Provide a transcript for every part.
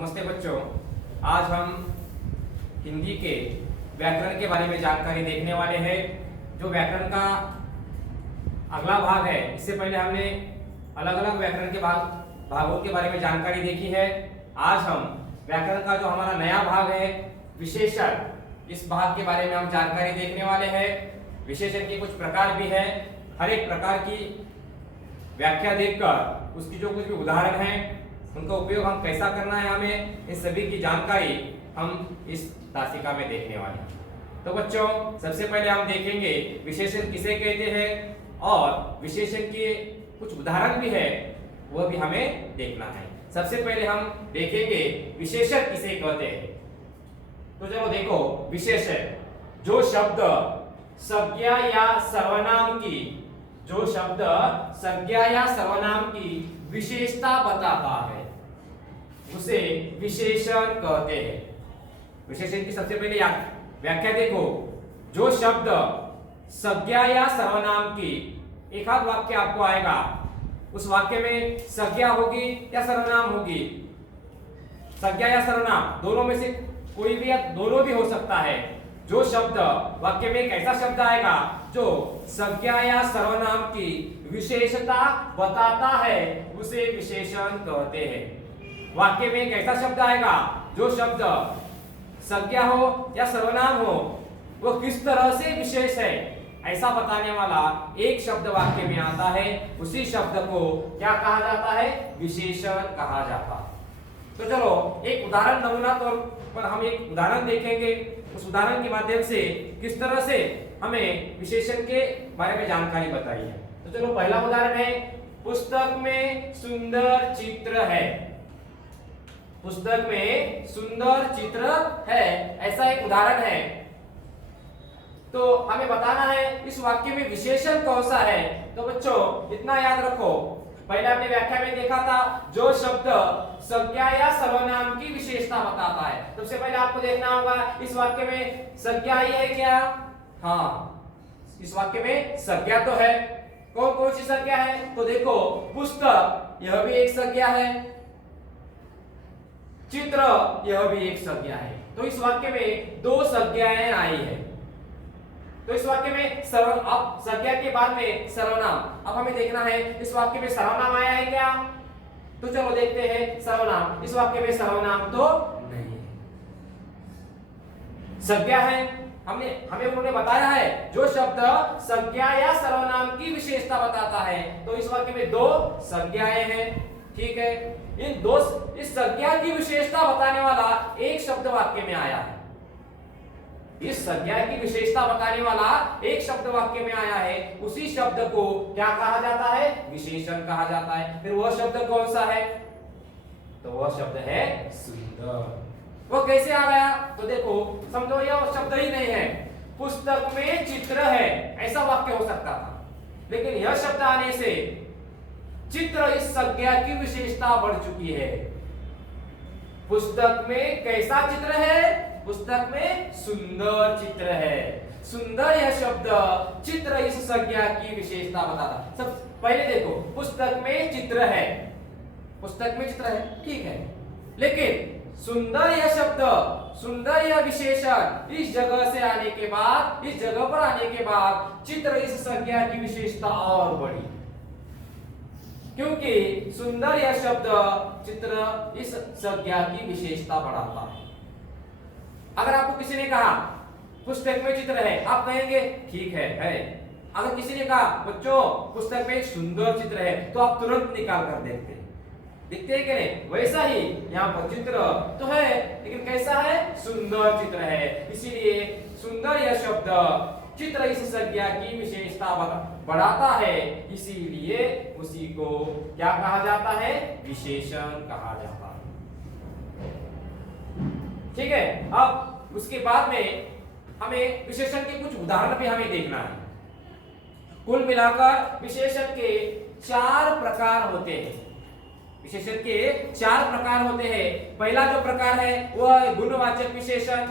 नमस्ते बच्चों, आज हम हिंदी के व्याकरण के बारे में जानकारी देखने वाले हैं। जो व्याकरण का अगला भाग है, इससे पहले हमने अलग अलग व्याकरण के भागों के बारे में जानकारी देखी है। आज हम व्याकरण का जो हमारा नया भाग है विशेषण, इस भाग के बारे में हम जानकारी देखने वाले हैं। विशेषण के कुछ प्रकार भी हैं। हर एक प्रकार की व्याख्या देखकर उसकी जो कुछ भी उदाहरण हैं उनका उपयोग हम कैसा करना है, हमें इन सभी की जानकारी हम इस तासिका में देखने वाले हैं। तो बच्चों, सबसे पहले हम देखेंगे विशेषण किसे कहते हैं और विशेषण के कुछ उदाहरण भी है, वह भी हमें देखना है। सबसे पहले हम देखेंगे विशेषण किसे कहते हैं। तो चलो देखो, विशेषण जो शब्द संज्ञा या सर्वनाम की, जो शब्द संज्ञा या सर्वनाम की विशेषता बताता है उसे विशेषण कहते हैं। विशेषण की सबसे पहले व्याख्या देखो। जो शब्द संज्ञा या सर्वनाम की, एक आध वाक्य आपको आएगा, उस वाक्य में संज्ञा होगी या सर्वनाम होगी। संज्ञा या सर्वनाम दोनों में से कोई भी या दोनों भी हो सकता है। जो शब्द वाक्य में एक ऐसा शब्द आएगा जो संज्ञा या सर्वनाम की विशेषता बताता है उसे विशेषण कहते हैं। वाक्य में एक ऐसा शब्द आएगा जो शब्द संज्ञा हो या सर्वनाम हो, वो किस तरह से विशेष है ऐसा बताने वाला एक शब्द वाक्य में आता है, उसी शब्द को क्या कहा जाता है? विशेषण कहा जाता है। तो चलो एक उदाहरण, नमूना तौर पर हम एक उदाहरण देखेंगे। उस उदाहरण के माध्यम से किस तरह से हमें विशेषण के बारे में जानकारी बताई है। तो चलो पहला उदाहरण है, पुस्तक में सुंदर चित्र है। पुस्तक में सुंदर चित्र है, ऐसा एक उदाहरण है। तो हमें बताना है इस वाक्य में विशेषण कौन सा है। तो बच्चों इतना याद रखो, पहले हमने व्याख्या में देखा था जो शब्द संज्ञा या सर्वनाम की विशेषता बताता है। सबसे पहले आपको देखना होगा इस वाक्य में संज्ञा ही है क्या? हाँ, इस वाक्य में संज्ञा तो है। कौन कौन सी संज्ञा है? तो देखो, पुस्तक यह भी एक संज्ञा है, चित्र यह भी एक संज्ञा है। तो इस वाक्य में दो संज्ञाएं आई है। तो इस वाक्य में अब संज्ञा के बाद में सर्वनाम, अब हमें देखना है इस वाक्य में सर्वनाम आया है क्या? तो चलो देखते हैं सर्वनाम। इस वाक्य में सर्वनाम तो नहीं है, संज्ञा है। हमें उन्होंने बताया है जो शब्द संज्ञा या सर्वनाम की विशेषता बताता है, तो इस वाक्य में दो संज्ञाएं हैं। ठीक है, इस संज्ञा की विशेषता बताने वाला एक शब्द वाक्य में आया है। इस संज्ञा की विशेषता बताने वाला एक शब्द वाक्य में आया है, उसी शब्द को क्या कहा जाता है? विशेषण कहा जाता है। फिर वह शब्द कौन सा है? तो वह शब्द है सुंदर। वो कैसे आ गया? तो देखो, समझो यह शब्द ही नहीं है, पुस्तक में चित्र है, ऐसा वाक्य हो सकता था, लेकिन यह शब्द आने से चित्र इस संज्ञा की विशेषता बढ़ चुकी है। पुस्तक में कैसा चित्र है? पुस्तक में सुंदर चित्र है। सुंदर यह शब्द चित्र इस संज्ञा की विशेषता बताता। सब पहले देखो, पुस्तक में चित्र है, पुस्तक में चित्र है, ठीक है, लेकिन सुंदर यह शब्द, सुंदर यह विशेषण इस जगह से आने के बाद, इस जगह पर आने के बाद चित्र इस संज्ञा की विशेषता और बढ़ी, क्योंकि सुंदर यह शब्द चित्र इस संज्ञा की विशेषता बढ़ाता है। अगर आपको किसी ने कहा पुस्तक में चित्र है, आप कहेंगे ठीक है। अगर किसी ने कहा बच्चों पुस्तक में एक सुंदर चित्र है, तो आप तुरंत निकाल कर देखते हैं, दिखते हैं कि नहीं? वैसा ही यहाँ पर चित्र तो है, लेकिन कैसा है? सुंदर चित्र है। इसीलिए सुंदर यह शब्द चित्र इस संज्ञा की विशेषता बढ़ाता है, इसीलिए उसी को क्या कहा जाता है? विशेषण कहा जाता है। ठीक है, अब उसके बाद में हमें विशेषण के कुछ उदाहरण भी हमें देखना है। कुल मिलाकर विशेषण के 4 प्रकार होते हैं। विशेषण के 4 प्रकार होते हैं। पहला जो प्रकार है वह है गुणवाचक विशेषण,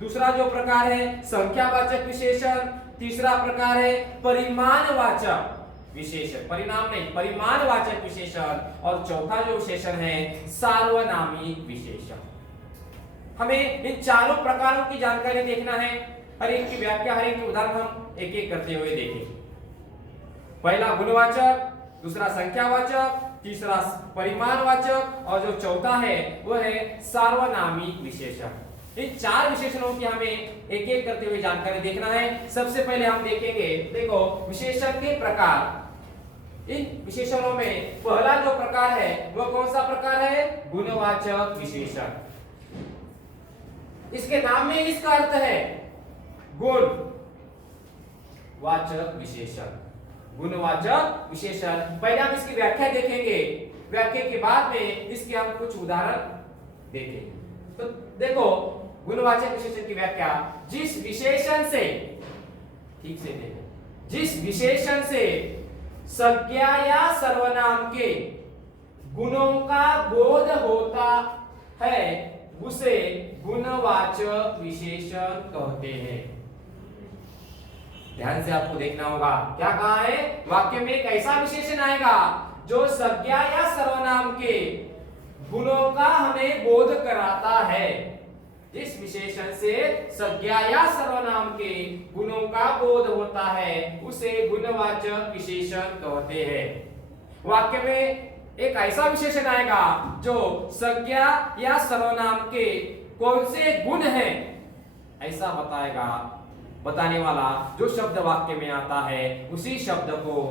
दूसरा जो प्रकार है संख्यावाचक विशेषण, तीसरा प्रकार है परिमाणवाचक विशेषण, परिणाम नहीं, परिमाणवाचक विशेषण। और चौथा जो विशेषण है सार्वनामिक विशेषण। हमें इन चारों प्रकारों की जानकारी देखना है, हर एक की व्याख्या, हर एक के उदाहरण हम एक एक करते हुए देखेंगे। पहला गुणवाचक, दूसरा संख्यावाचक, तीसरा परिमाणवाचक और जो चौथा है वो है सार्वनामिक विशेषण। इन चार विशेषणों की हमें एक एक करते हुए जानकारी देखना है। सबसे पहले हम देखेंगे, देखो विशेषण के प्रकार। इन विशेषणों में पहला जो प्रकार है वो कौन सा प्रकार है? गुणवाचक विशेषण। इसके नाम में इसका अर्थ है गुण वाचक विशेषण, गुणवाचक विशेषण। पहले हम इसकी व्याख्या देखेंगे, व्याख्या के बाद में इसके हम कुछ उदाहरण देखेंगे। तो देखो गुणवाचक विशेषण की व्याख्या, जिस विशेषण से, ठीक से देखो, जिस विशेषण से संज्ञा या सर्वनाम के गुणों का बोध होता है उसे गुणवाचक विशेषण कहते हैं। ध्यान से आपको देखना होगा, क्या कहा है? वाक्य में एक ऐसा विशेषण आएगा जो संज्ञा या सर्वनाम के गुणों का हमें बोध कराता है। जिस विशेषण से संज्ञा या सर्वनाम के गुणों का बोध होता है उसे गुणवाचक विशेषण कहते हैं। वाक्य में एक ऐसा विशेषण आएगा जो संज्ञा या सर्वनाम के कौन से गुण हैं ऐसा बताएगा, बताने वाला जो शब्द वाक्य में आता है उसी शब्द को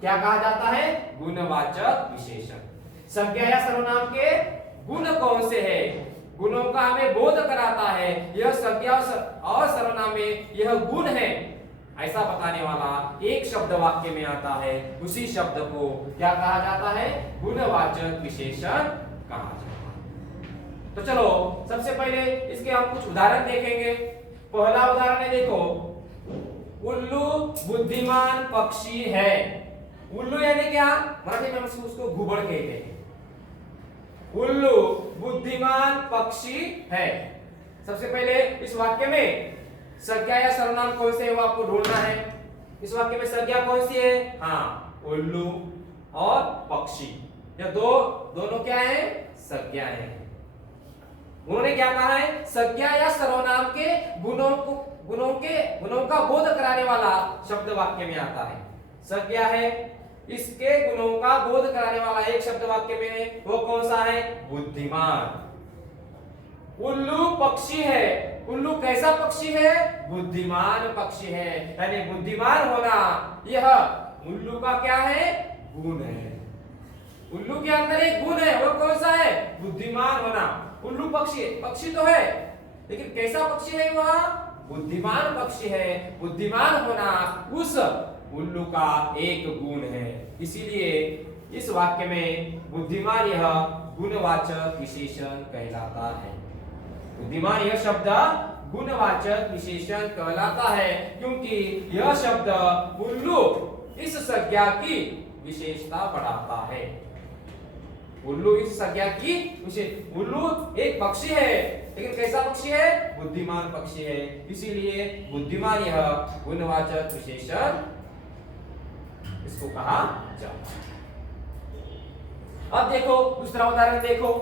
क्या कहा जाता है? गुणवाचक विशेषण। संज्ञा या सर्वनाम के गुण कौन से हैं, गुणों का हमें बोध कराता है, यह संज्ञा और सर्वनाम में यह गुण है, ऐसा बताने वाला एक शब्द वाक्य में आता है उसी शब्द को क्या कहा जाता है? गुणवाचक विशेषण कहा जाता है। तो चलो सबसे पहले इसके हम कुछ उदाहरण देखेंगे। पहला उदाहरण है, देखो, उल्लू बुद्धिमान पक्षी है। उल्लू यानी क्या? मराठी में उसको घुबड़ कहते हैं। उल्लू बुद्धिमान पक्षी है। सबसे पहले इस वाक्य में संज्ञा या सर्वनाम कौन से है वो आपको ढूंढना है। इस वाक्य में संज्ञा कौन सी है? हाँ, उल्लू और पक्षी, ये दोनों क्या है? संज्ञा है। उन्होंने क्या कहा है? संज्ञा या सर्वनाम के गुणों का बोध कराने वाला शब्द वाक्य में आता है। संज्ञा है, इसके गुणों का बोध कराने वाला एक शब्द वाक्य में है, वो कौन सा है? बुद्धिमान। उल्लू पक्षी है। उल्लू कैसा पक्षी है? बुद्धिमान पक्षी है। यानी बुद्धिमान होना यह उल्लू का क्या है? गुण है। उल्लू के अंदर एक गुण है, वो कौन सा है? बुद्धिमान होना। उल्लू पक्षी तो है, लेकिन कैसा पक्षी है वह? बुद्धिमान पक्षी है। बुद्धिमान होना उस उल्लू का एक गुण है, इसीलिए इस वाक्य में बुद्धिमान यह गुणवाचक विशेषण कहलाता है। बुद्धिमान यह शब्द गुणवाचक विशेषण कहलाता है क्योंकि यह शब्द उल्लू इस संज्ञा की विशेषता बढ़ाता है। उल्लू इस संज्ञा की विशेष, उल्लू एक पक्षी है, लेकिन कैसा पक्षी है? बुद्धिमान पक्षी है, इसीलिए बुद्धिमान यह गुणवाचक विशेषण इसको कहा जाता है। अब देखो दूसरा उदाहरण देखो,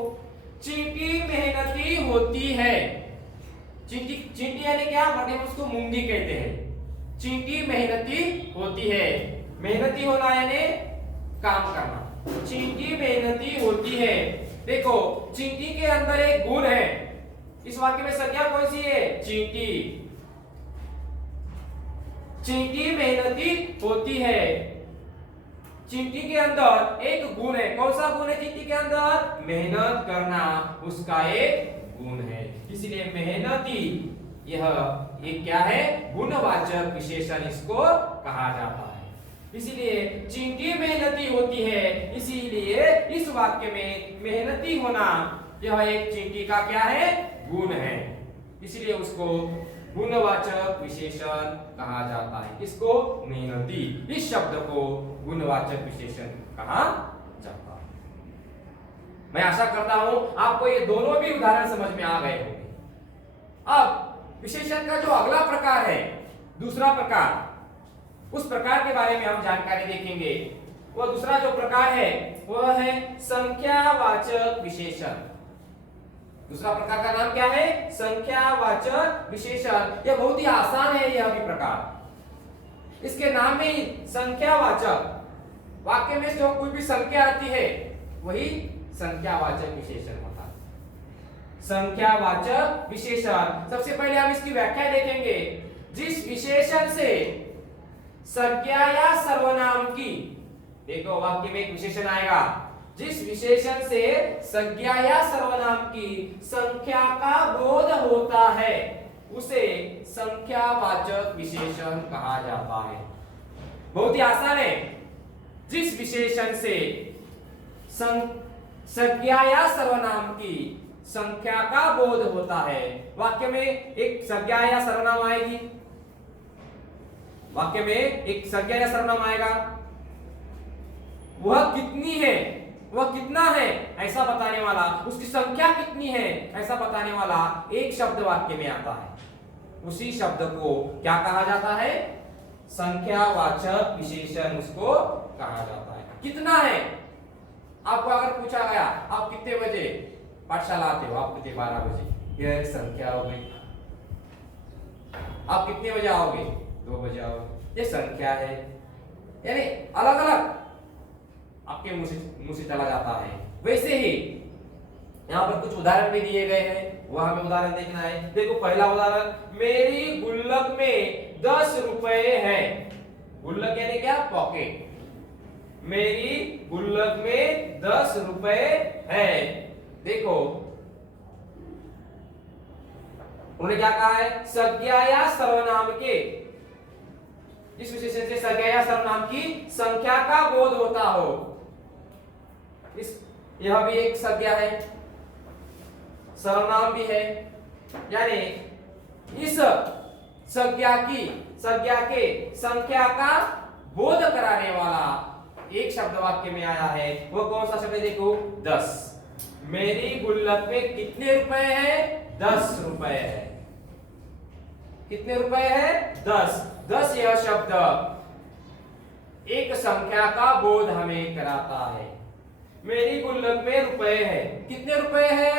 चींटी मेहनती होती है। चींटी यानी क्या? मतलब उसको मूंगी कहते हैं। चींटी मेहनती होती है। मेहनती होना यानी काम करना। चींटी मेहनती होती है। देखो चींटी के अंदर एक गुण है। इस वाक्य में संज्ञा कौन सी है? चींटी। चींटी मेहनती होती है। चींटी के अंदर एक गुण है। कौन सा गुण है चींटी के अंदर? मेहनत करना उसका एक गुण है, इसलिए मेहनती यह एक क्या है? गुणवाचक विशेषण इसको कहा जाता है। इसीलिए चींटी मेहनती होती है, इसीलिए इस वाक्य में मेहनती होना यह एक चींटी का क्या है? गुण है, इसलिए उसको गुणवाचक विशेषण कहा जाता है। इसको मेहनती, इस शब्द को गुणवाचक विशेषण कहा जाता है। मैं आशा करता हूं आपको ये दोनों भी उदाहरण समझ में आ गए होंगे। अब विशेषण का जो अगला प्रकार है, दूसरा प्रकार, उस प्रकार के बारे में हम जानकारी देखेंगे। वह दूसरा जो प्रकार है वह है संख्यावाचक विशेषण। दूसरा प्रकार का नाम क्या है? संख्यावाचक विशेषण। यह बहुत ही आसान है यह भी प्रकार। इसके नाम में ही संख्यावाचक, वाक्य में जो कोई भी संख्या आती है वही संख्यावाचक विशेषण होता है। संख्यावाचक विशेषण, सबसे पहले हम इसकी व्याख्या देखेंगे। जिस विशेषण से संज्ञा या सर्वनाम की, देखो वाक्य में एक विशेषण आएगा, जिस विशेषण से संज्ञा या सर्वनाम की संख्या का बोध होता है उसे संख्यावाचक विशेषण कहा जाता है। बहुत ही आसान है। जिस विशेषण से संज्ञा या सर्वनाम की संख्या का बोध होता है, वाक्य में एक संज्ञा या सर्वनाम आएगी, वाक्य में एक संज्ञा या सर्वनाम आएगा, वह कितनी है, वह कितना है ऐसा बताने वाला, उसकी संख्या कितनी है ऐसा बताने वाला एक शब्द वाक्य में आता है। उसी शब्द को क्या कहा जाता है? संख्यावाचक विशेषण उसको कहा जाता है। कितना है, आपको अगर पूछा गया आप कितने बजे पाठशाला आते हो, आप कितने 12 बजे, यह एक संख्या हो गई। आप कितने बजे आओगे? 2 बजे आओगे, ये संख्या है। यानी अलग अलग आपके मुंह से चला जाता है। वैसे ही यहाँ पर कुछ उदाहरण भी दिए गए हैं, वह हमें उदाहरण देखना है। देखो पहला उदाहरण, मेरी गुल्लक में 10 रुपए है। गुल्लक यानी क्या? पॉकेट। मेरी गुल्लक में 10 रुपए है। देखो उन्होंने क्या कहा है? संज्ञा या सर्वनाम के, इस विशेषण से संज्ञा या सर्वनाम की संख्या का बोध होता हो। यह भी एक संज्ञा है, सर्वनाम भी है। यानी इस संज्ञा के संख्या का बोध कराने वाला एक शब्द वाक्य में आया है। वो कौन सा शब्द है? देखो 10। मेरी गुल्लक में कितने रुपए हैं? 10 रुपए है। कितने रुपए है? 10। 10 यह शब्द एक संख्या का बोध हमें कराता है। मेरी गुल्लक में रुपए है, कितने रुपए है?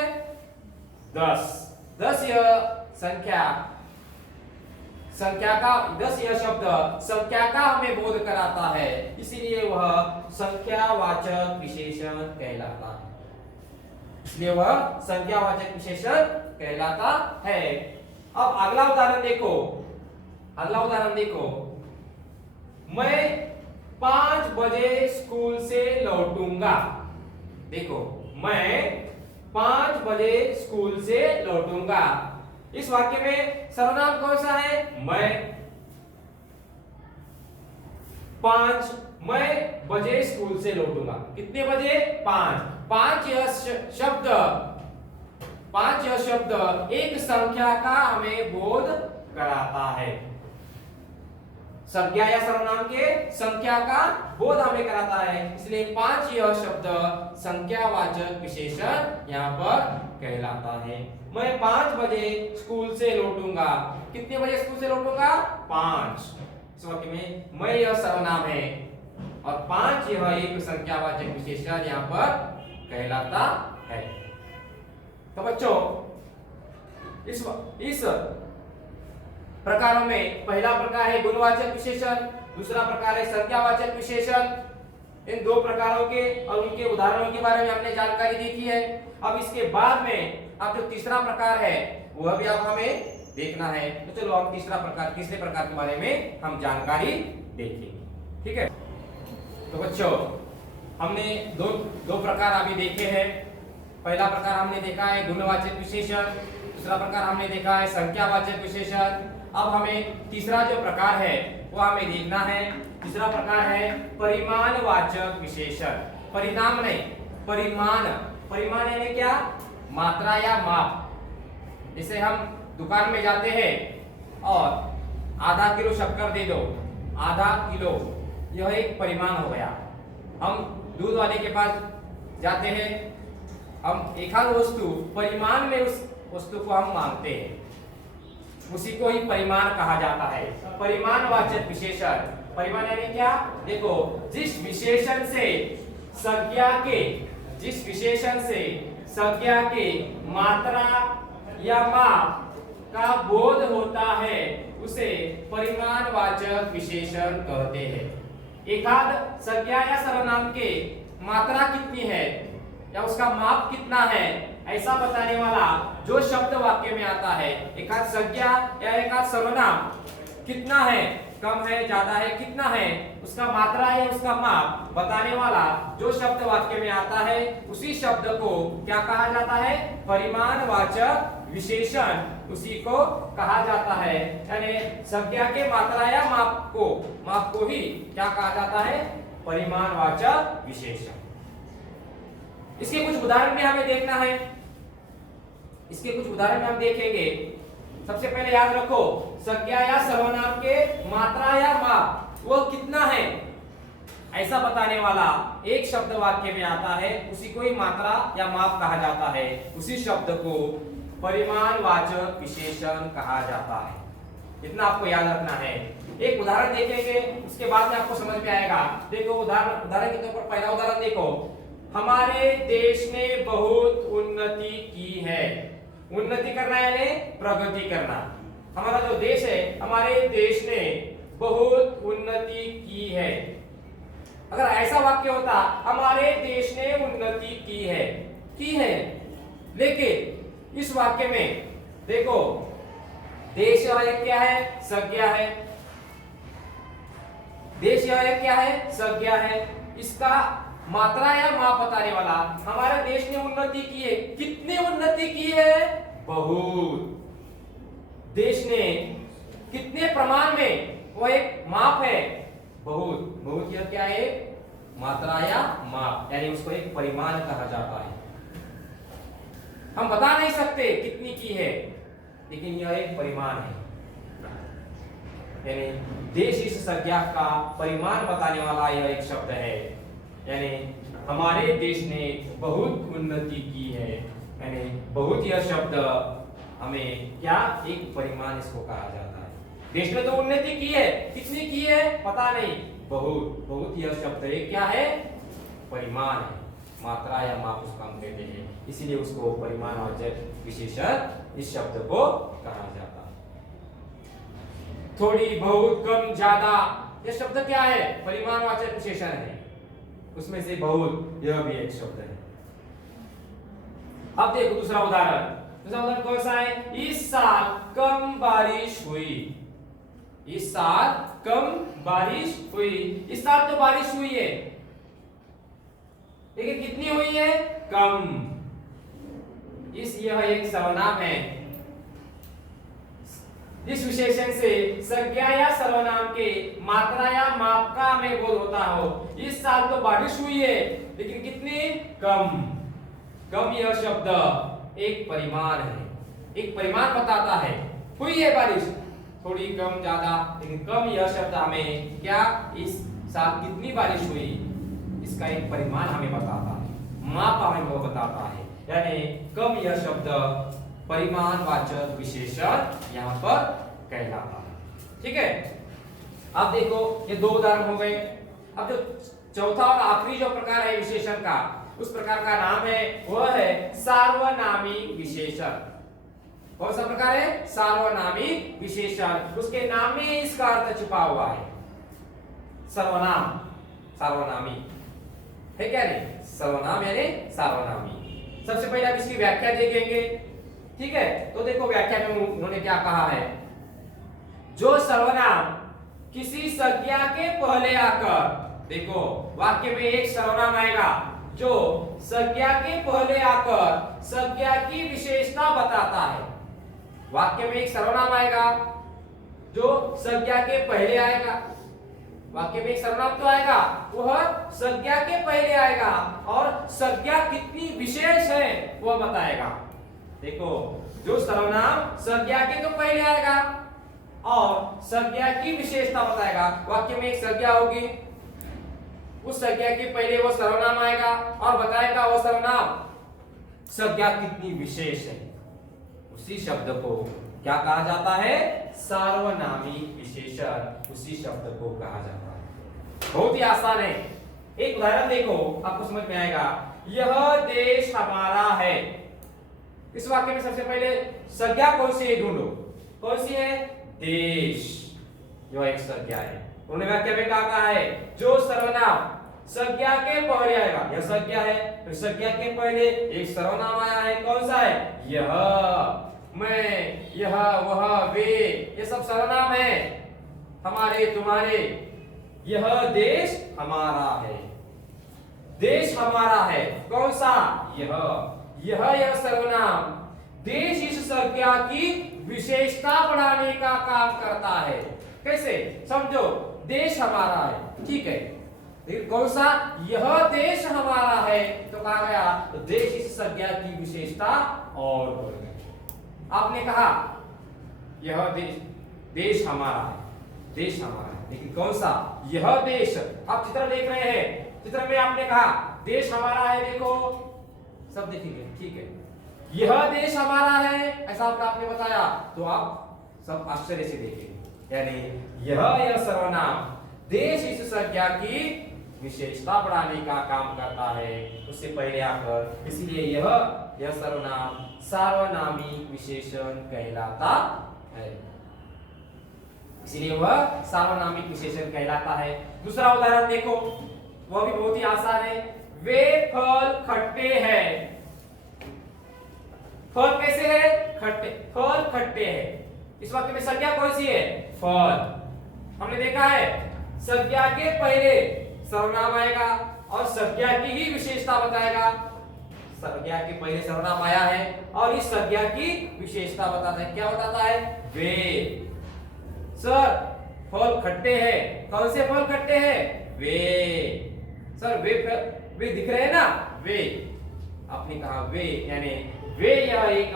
10। 10 यह संख्या का 10 यह शब्द संख्या का हमें बोध कराता है, इसीलिए वह संख्यावाचक विशेषण कहलाता है। इसलिए वह संख्यावाचक विशेषण कहलाता है। अब अगला उदाहरण देखो, अगला उदाहरण देखो, मैं 5 बजे स्कूल से लौटूंगा। देखो मैं 5 बजे स्कूल से लौटूंगा। इस वाक्य में सर्वनाम कौन सा है? मैं 5 बजे स्कूल से लौटूंगा। कितने बजे? 5। 5 यह शब्द एक संख्या का हमें बोध कराता है। संज्ञा या सर्वनाम के संख्या का बोध हमें कराता है, इसलिए 5 यह शब्द संख्यावाचक विशेषण यहाँ पर कहलाता है। मैं 5 बजे स्कूल से लौटूंगा। कितने बजे स्कूल से लौटूंगा? 5। इस वाक्य में मैं यह सर्वनाम है और 5 यह एक संख्यावाचक विशेषण यहाँ पर कहलाता है। तो बच्चों इस प्रकारों में पहला प्रकार है गुणवाचक विशेषण, दूसरा प्रकार है संख्यावाचक विशेषण। इन दो प्रकारों के और उनके उदाहरणों के बारे में हमने जानकारी देखी है। अब इसके बाद में अब जो तीसरा प्रकार है वह भी अब हमें देखना है। तो चलो हम तीसरे प्रकार के बारे में हम जानकारी देखेंगे। ठीक है, तो बच्चों हमने दो प्रकार अभी देखे हैं। पहला प्रकार हमने देखा है गुणवाचक विशेषण, दूसरा प्रकार हमने देखा है संख्यावाचक विशेषण। अब हमें तीसरा जो प्रकार है वो हमें देखना है। तीसरा प्रकार है परिमाणवाचक विशेषण। परिणाम नहीं, परिमाण। परिमाण यानी क्या? मात्रा या माप। जैसे हम दुकान में जाते हैं और आधा किलो शक्कर दे दो, आधा किलो, यह एक परिमाण हो गया। हम दूध वाले के पास जाते हैं, हम एक वस्तु परिमाण में उस वस्तु को हम मांगते हैं, उसी को ही परिमाण कहा जाता है। परिमाणवाचक विशेषण परिमाण यानी क्या? देखो, जिस विशेषण से संज्ञा के मात्रा या माप का बोध होता है उसे परिमाणवाचक विशेषण कहते हैं। एकाध संज्ञा या सर्वनाम के मात्रा कितनी है या उसका माप कितना है ऐसा बताने वाला जो शब्द वाक्य में आता है, एकाध संज्ञा या एकाध सर्वनाम कितना है, कम है, ज्यादा है, कितना है, उसका मात्रा या उसका माप बताने वाला जो शब्द वाक्य में आता है उसी शब्द को क्या कहा जाता है? परिमाणवाचक विशेषण उसी को कहा जाता है। यानी संज्ञा के मात्रा या माप को ही क्या कहा जाता है? परिमाणवाचक विशेषण। इसके कुछ उदाहरण भी हमें देखना है। इसके कुछ उदाहरण हम देखेंगे। सबसे पहले याद रखो, संज्ञा या सर्वनाम के मात्रा या माप वो कितना है ऐसा बताने वाला एक शब्द वाक्य में आता है, उसी को ही मात्रा या माप कहा जाता है, उसी शब्द को परिमाणवाचक विशेषण कहा जाता है। इतना आपको याद रखना है। एक उदाहरण देखेंगे, उसके बाद में आपको समझ में आएगा। देखो, उदाहरण के तौर पर पहला उदाहरण देखो, हमारे देश ने बहुत उन्नति की है। उन्नति करना यानी प्रगति करना। हमारा जो देश है, हमारे देश ने बहुत उन्नति की है। अगर ऐसा वाक्य होता, हमारे देश ने उन्नति की है, लेकिन इस वाक्य में देखो, देश यह क्या है? संज्ञा है। देश यह क्या है? संज्ञा है। इसका मात्रा या माप बताने वाला, हमारे देश ने उन्नति की है। कितनी उन्नति की है? बहुत। देश ने कितने प्रमाण में, वो एक माप है, बहुत। बहुत यह क्या है? मात्रा या माप, यानी उसको एक परिमाण कहा जाता है। हम बता नहीं सकते कितनी की है, लेकिन यह एक परिमाण है। यानी देश इस संज्ञा का परिमाण बताने वाला यह एक शब्द है। यानी हमारे देश ने बहुत उन्नति की है। यानी बहुत यह शब्द हमें क्या, एक परिमाण इसको कहा जाता है। देश ने तो उन्नति की है, कितनी की है पता नहीं, बहुत। बहुत यह शब्द एक क्या है? परिमाण है, मात्रा या माप उसका हम कहते हैं, इसीलिए उसको परिमाणवाचक विशेषण इस शब्द को कहा जाता है। थोड़ी, बहुत, कम, ज्यादा, यह शब्द क्या है? परिमाणवाचक विशेषण है। उसमें से बहुत यह भी एक शब्द है। अब देखो दूसरा उदाहरण। दूसरा उदाहरण कौन सा है? इस साल कम बारिश हुई। इस साल कम बारिश हुई। इस साल तो बारिश हुई है, लेकिन कितनी हुई है? कम। यह एक सर्वनाम है। इस विशेषण से संज्ञा या सर्वनाम के मात्रा या माप का हमें बोध होता हो। इस साल तो बारिश हुई है, लेकिन कितनी? कम। कम यह शब्द एक परिमाण है, एक परिमाण बताता है। हुई है बारिश, थोड़ी, कम, ज्यादा, लेकिन कम यह शब्द हमें क्या, इस साल कितनी बारिश हुई इसका एक परिमाण हमें बताता है, माप हमें वो बताता है। यानी कम यह शब्द परिमाणवाचक विशेषण यहाँ पर कहलाता है। ठीक है। अब देखो, ये दो उदाहरण हो गए। अब जो चौथा और आखिरी जो प्रकार है विशेषण का, उस प्रकार का नाम है, वह है सार्वनामिक विशेषण। कौन सा प्रकार है? सार्वनामिक विशेषण। उसके नाम में इसका अर्थ छुपा हुआ है। सर्वनाम, सार्वनामी है क्या? नहीं, सर्वनाम यानी सार्वनामी। सबसे पहले आप इसकी व्याख्या देखेंगे। ठीक है, तो देखो व्याख्या में उन्होंने क्या कहा है। जो सर्वनाम किसी संज्ञा के पहले आकर, देखो वाक्य में एक सर्वनाम आएगा जो संज्ञा के पहले आकर संज्ञा की विशेषता बताता है। वाक्य में एक सर्वनाम आएगा जो संज्ञा के पहले आएगा। वाक्य में एक सर्वनाम तो आएगा, वह संज्ञा के पहले आएगा और संज्ञा कितनी विशेष है वह बताएगा। देखो, जो सर्वनाम संज्ञा के तो पहले आएगा और संज्ञा की विशेषता बताएगा। वाक्य में एक संज्ञा होगी, उस संज्ञा के पहले वो सर्वनाम आएगा और बताएगा वो सर्वनाम संज्ञा कितनी विशेष है। उसी शब्द को क्या कहा जाता है? सार्वनामिक विशेषण उसी शब्द को कहा जाता है। बहुत ही आसान है। एक उदाहरण देखो, आपको समझ में आएगा। यह देश हमारा है। इस वाक्य में सबसे पहले संज्ञा कौन सी है ढूंढो। कौन सी है? देश। यह एक संज्ञा है। उन्होंने वाक्य में कहा है जो सर्वनाम संज्ञा के पहले आएगा, यह संज्ञा है, तो संज्ञा के पहले एक सर्वनाम आया है। कौन सा है? यह, मैं, यह, वह, वे, ये सब सर्वनाम है। हमारे, तुम्हारे। यह देश हमारा है। देश हमारा है। कौन सा? यह सर्वनाम देश इस संज्ञा की विशेषता बढ़ाने का काम करता है। कैसे? समझो, देश हमारा है, ठीक है, कौन सा? यह देश हमारा है, तो कहा गया तो देश इस संज्ञा की विशेषता और बढ़ गई। आपने कहा यह देश हमारा है, देश हमारा है, लेकिन कौन सा? यह देश। आप चित्र देख रहे हैं, चित्र में आपने कहा देश हमारा है, देखो सब देखेंगे, ठीक है, यह देश हमारा है, ऐसा आपने बताया, तो आप सब आश्चर्य से देखेंगे। यानी यह सर्वनाम देश इस संज्ञा की विशेषता बढ़ाने का काम करता है, उससे पहले आकर, इसलिए यह सर्वनाम सार्वनामिक विशेषण कहलाता है। इसलिए वह सार्वनामिक विशेषण कहलाता है। दूसरा उदाहरण देखो, वह भी बहुत ही आसान है। वे फल खट्टे हैं। फल कैसे है? खट्टे। फल खट्टे हैं। इस वाक्य में संज्ञा कौन सी है? फल। हमने देखा है संज्ञा के पहले सर्वनाम आएगा और संज्ञा की ही विशेषता बताएगा। संज्ञा के पहले सर्वनाम आया है और इस संज्ञा की विशेषता बताता है। क्या बताता है? वे। सर फल खट्टे हैं। कौन से फल खट्टे हैं? वे। सर वे दिख रहे हैं ना? वे। आपने कहा वे, यानी वे यह एक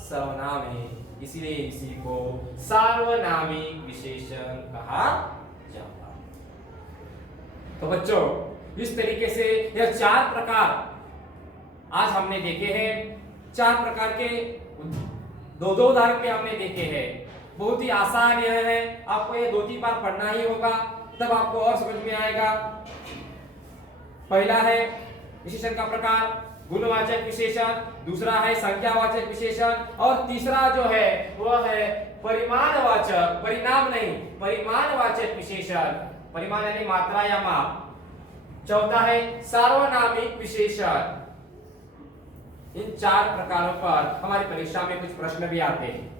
सर्वनाम है, इसलिए इसी को सार्वनामिक विशेषण कहा जाता है। तो बच्चों, इस तरीके से यह चार प्रकार आज हमने देखे हैं। चार प्रकार के दो उदाहरण पे हमने देखे हैं। बहुत ही आसान यह है, आपको ये 2-3 बार पढ़ना ही होगा, तब आपको और समझ में आएगा। पहला है विशेषण का प्रकार गुणवाचक विशेषण, दूसरा है संख्यावाचक विशेषण और तीसरा जो है वह है परिमाणवाचक, परिणाम नहीं, परिमाणवाचक विशेषण, परिमाण यानी मात्रा या माप। चौथा है सार्वनामिक विशेषण। इन चार प्रकारों पर हमारी परीक्षा में कुछ प्रश्न भी आते हैं।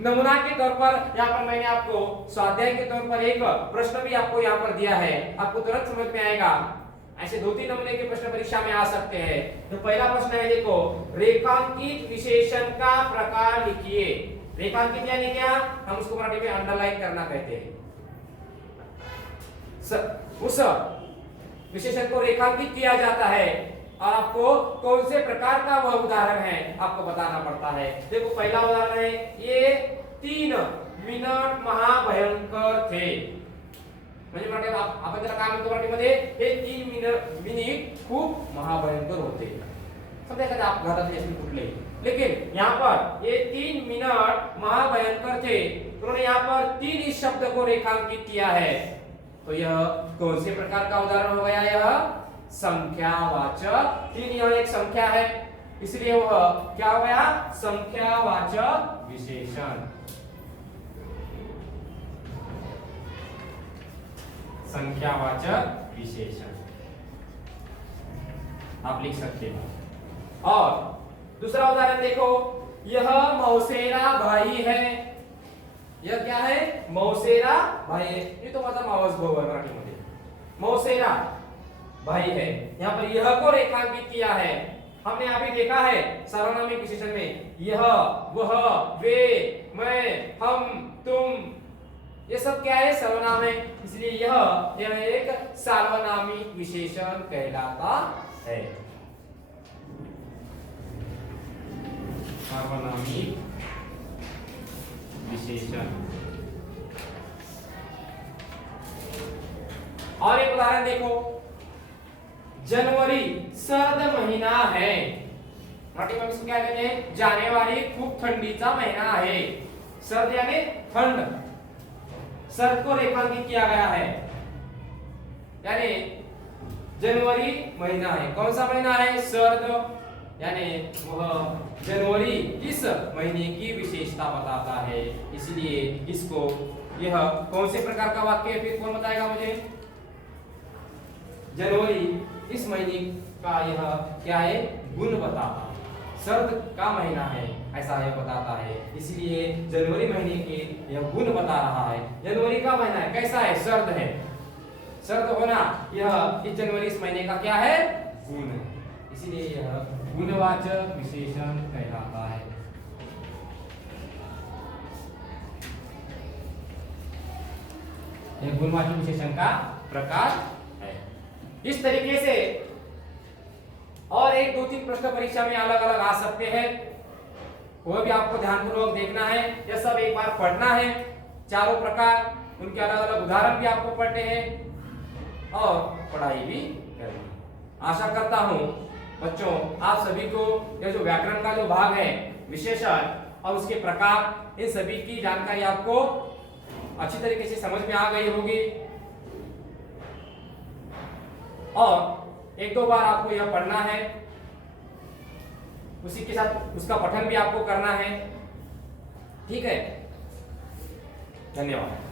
नमूना के तौर पर यहाँ पर मैंने आपको स्वाध्याय के तौर पर एक प्रश्न भी आपको यहाँ पर दिया है, आपको तुरंत समझ में आएगा। ऐसे 2-3 नमूने के प्रश्न परीक्षा में आ सकते हैं। तो पहला प्रश्न है, देखो, रेखांकित विशेषण का प्रकार लिखिए। रेखांकित यानी क्या? हम उसको मराठी में अंडरलाइन करना कहते हैं। उस विशेषण को रेखांकित किया जाता है और आपको कौन से प्रकार का वह उदाहरण है आपको बताना पड़ता है। देखो पहला उदाहरण है, ये 3 मिनिट महाभयंकर थे। म्हणजे मराठी आपण जर काय म्हणतो मराठीमध्ये, हे 3 मिनिट खूप महाभयंकर होते। समजा एखाद्या अपघातात असतील कुठले, लेकिन यहाँ पर ये 3 मिनट महाभयंकर थे, उन्होंने यहाँ पर 3 इस शब्द को रेखांकित किया है। तो यह कौन से प्रकार का उदाहरण हो गया? यह संख्यावाचक। 3 यह एक संख्या है, इसलिए वह क्या हो गया? संख्यावाचक विशेषण। संख्यावाचक विशेषण आप लिख सकते हो। और दूसरा उदाहरण देखो, यह मौसेरा भाई है। यह क्या है? मौसेरा भाई है। ये तो मतलब मावस भाऊ है मराठी मध्ये। मौसेरा भाई है, यहाँ पर यह को रेखांकित किया है। हमने अभी देखा है सार्वनामिक विशेषण में यह, वह, वे, मैं, हम, तुम, ये सब क्या है? सर्वनाम है, इसलिए यह एक सार्वनामिक विशेषण कहलाता है। सार्वनामिक विशेषण। और एक उदाहरण देखो, जनवरी सर्द महीना है। मराठीमध्ये इसको क्या कहते हैं, जानेवारी खूप थंडीचा महीना है। सर्द यानी ठंड, सर्द को रेखांकित किया गया है, यानी जनवरी महीना है। कौन सा महीना है, सर्द, यानी वह जनवरी इस महीने की विशेषता बताता है, इसलिए इसको, यह कौन से प्रकार का वाक्य है, फिर कौन बताएगा मुझे। जनवरी इस महीने का यह क्या है, गुण बताता है, सर्द का महीना है ऐसा यह बताता है, इसलिए जनवरी महीने के यह गुण बता रहा है। जनवरी का महीना है, कैसा है, सर्द है, सर्द होना यह इस जनवरी इस महीने का क्या है, गुण है, इसलिए यह गुणवाचक विशेषण कहलाता है। यह गुणवाचक विशेषण का प्रकार है। इस तरीके से और एक दो तीन प्रश्न परीक्षा में अलग अलग आ सकते हैं, वो भी आपको ध्यानपूर्वक देखना है, यह सब एक बार पढ़ना है, चारों प्रकार उनके अलग अलग उदाहरण भी आपको पढ़ने हैं और पढ़ाई भी करनी है। आशा करता हूं बच्चों आप सभी को यह जो व्याकरण का जो भाग है, विशेषण और उसके प्रकार, इन सभी की जानकारी आपको अच्छी तरीके से समझ में आ गई होगी और एक दो बार आपको यह पढ़ना है, उसी के साथ उसका पठन भी आपको करना है, ठीक है। धन्यवाद।